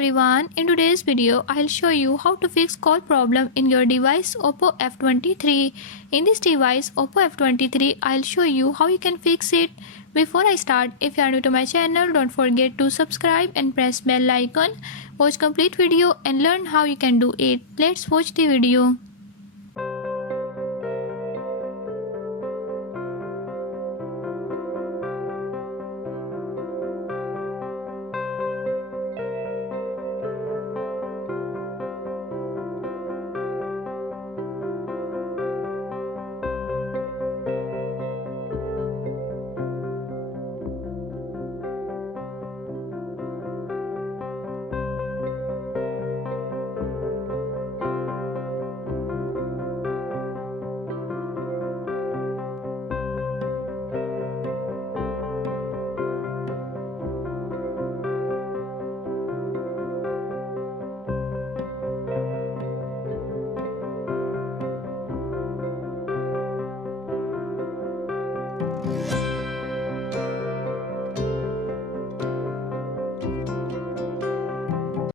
everyone, in today's video I'll show you how to fix call problem in your device OPPO F23. In this device OPPO F23 I'll show you how you can fix it. Before I start, if you are new to my channel, don't forget to subscribe and press bell icon. Watch complete video and learn how you can do it. Let's watch the video.